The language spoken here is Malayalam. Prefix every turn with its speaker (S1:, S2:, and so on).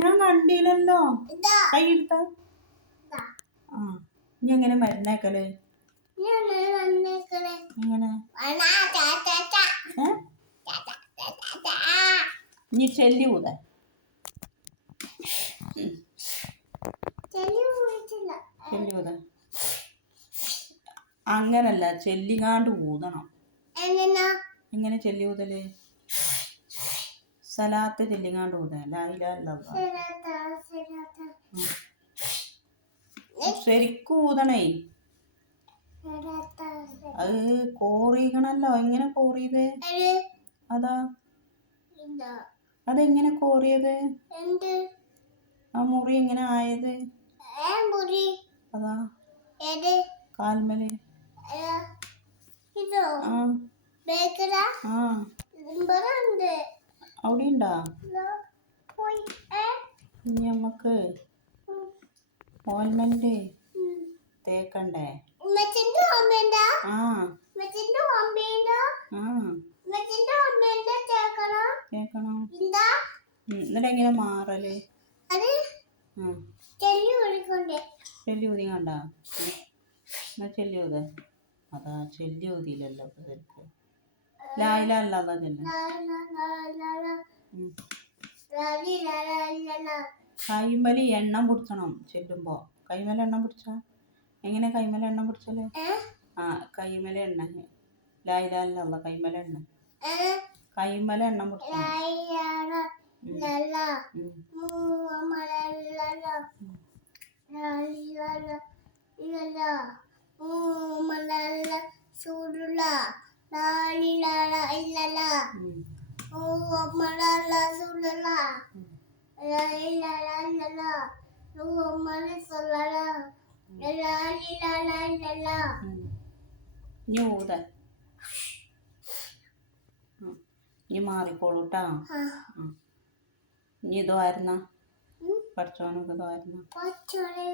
S1: ഞാൻ കണ്ടില്ലല്ലോ. കൈ എടുത്ത. ആ ഇനി എങ്ങനെ
S2: മരുന്നേക്കൽ?
S1: എങ്ങനെ ഇനി ചെല്ലി
S2: പോയിട്ടില്ല
S1: ചെല്ലി ഊത അങ്ങനല്ല ചെല്ലികാണ്ട് ഊതണം.
S2: എങ്ങനാ
S1: എങ്ങനെ ചെല്ലി ഊതൽ? സലാത്ത് ചൊല്ലിങ്ങാണ്ട്
S2: ശരാത്ത
S1: ശരിക്കും ഊതണേ. അത് കോറിയണല്ലോ എങ്ങനെ കോറിയത് അതാ അതെങ്ങനെ കോറിയത്? ആ മുറി എങ്ങനെ ആയത്? അതാ.
S2: കാൽമൽ.
S1: ആ. ആ. അവിടെ ഉണ്ടാ ഇനി നമുക്ക് ഓയിൻമെന്റ് തേക്കണ്ടേ? ആ? തേക്കണം. എന്നിട്ട് എങ്ങനെ മാറൽ?
S2: ചെല്ലി കൊടുക്കണ്ടേ
S1: ചെല്ലി ഊതി കണ്ട? എന്നാ ചെല്ലി ഊത? അതാ ചെല്ലി ഊതിയില്ലല്ലോ ഇപ്പൊ ശരിക്ക് ലായില്ല അതാ ചെല്ല
S2: ലാ, ലാ, ലാ, ലാ, ലാ.
S1: ഉം.
S2: ലാ, ലി, ലാ, ലാ, ലാ, ലാ.
S1: കൈമൽ എണ്ണം പിടിച്ചണം ചെല്ലുമ്പോ കൈമല എണ്ണം പിടിച്ച എങ്ങനെ കൈമല എണ്ണം
S2: പിടിച്ചൽ
S1: ആ കൈമല എണ്ണ ലായില്ല കൈമല എണ്ണ? കൈമല എണ്ണം പിടിച്ചണം ഇനി ഊത. ഇനി മാറിക്കോളൂട്ടാ
S2: ആ.
S1: ഇനി ഇതായിരുന്ന
S2: ഉം.
S1: പഠിച്ചോനൊക്കെ ഇതായിരുന്ന
S2: പച്ചോളെ